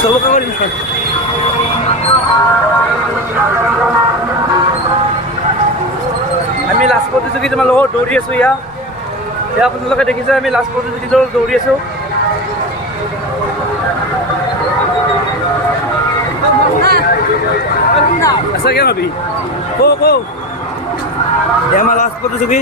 চবকে কৰি আমি লাষ্ট প্ৰতিযোগিতা লগত দৌৰি আছোঁ এয়া আপোনালোকে দেখিছে আমি লাষ্ট প্ৰতিযোগিতাত দৌৰি আছোঁ আচ্ছা কিয় নবি কৌ এয়া আমাৰ লাষ্ট প্ৰতিযোগী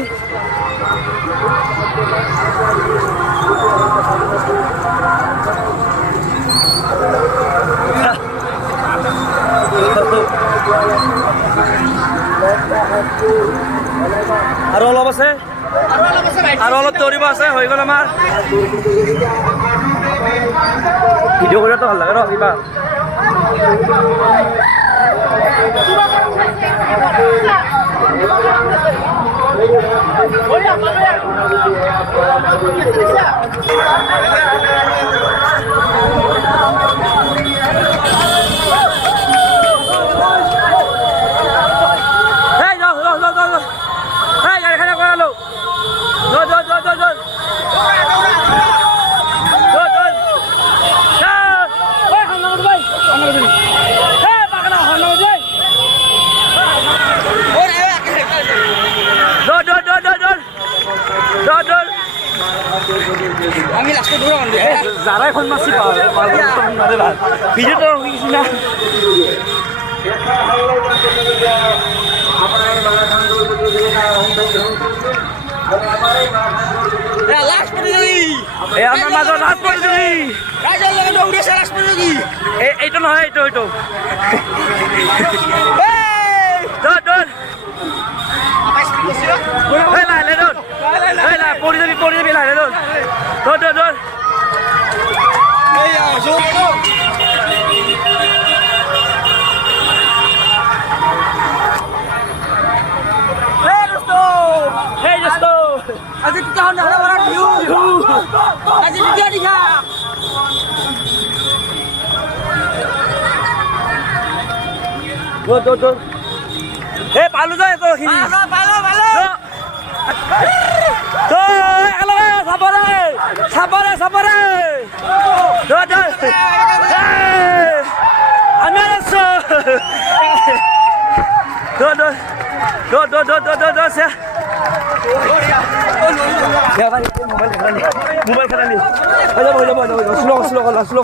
আৰু অলপ আছে আৰু অলপ দৌৰিব আছে হৈ গ'ল আমাৰ ভিডিঅ' কৰিতো ভাল লাগে ৰ কিবা আমি লাস্টে দৌড় যারাই ফোন মারছি ভিডিওটা রয়েছি না আমার মাঝে লাস্ট প্রতিযোগী এইটো নহয় এইটো এইটো পড়ি যাবি লাহে ধর আজি তেতিয়াহ'লে আজি তেতিয়া দেখা এই পালো যায় সাপরে আমি আসছো মোবাইল খেলা নি স্লো